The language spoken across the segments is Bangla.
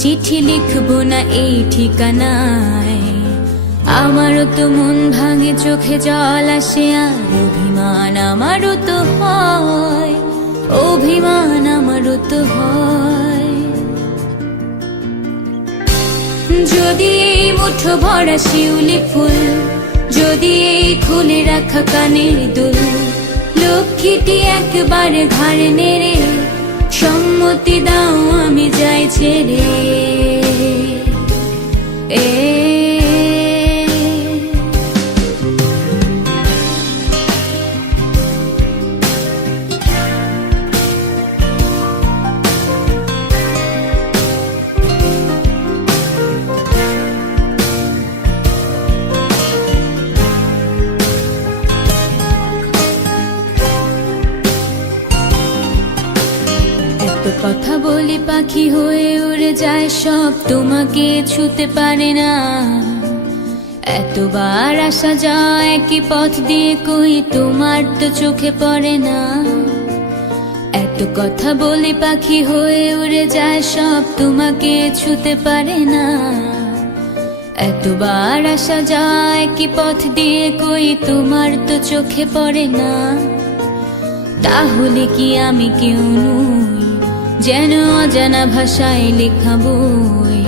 চিঠি লিখবো না এই ঠিকানায় আমারও তো মন ভাঙে চোখে জল আসে আর অভিমান আমারও তো হয় অভিমান আমারও তো হয় যদি এই মুঠো ভরা শিউলি ফুল যদি এই খুলে রাখা কানের দুল লক্ষ্মীটি একবারে ঘাড়ে নেড়ে অনুমতি দাও আমি যাই ছেড়ে এ কথা বলি পাখি হয়ে উড়ে যায় সব তোমাকে ছুতে পারে না এতবার আসা যায় একই পথ দিয়ে কই তোমার তো চোখে পড়ে না এত কথা বলি পাখি হয়ে উড়ে যায় সব তোমাকে ছুতে পারে না এতবার আসা যায় কি পথ দিয়ে কই তোমার তো চোখে পড়ে না তাহলে কি আমি কেউ যেন অজানা ভাষায় লেখা বই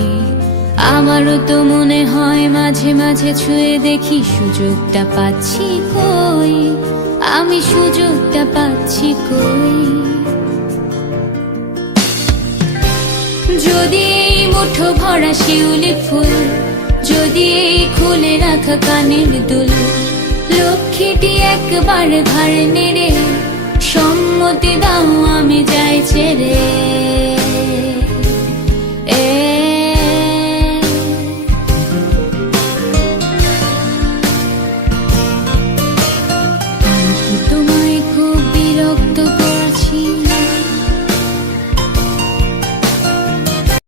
আমারও তো মনে হয় মাঝে মাঝে ছুঁয়ে দেখি সুযোগটা পাচ্ছি কই আমি সুযোগটা পাচ্ছি কই যদি এই মুঠো ভরা শিউলি ফুল যদি এই খুলে রাখা কানের দুল লক্ষ্মীটি একবার ঘর নেড়ে সম্মতি দাও আমি যাই ছেড়ে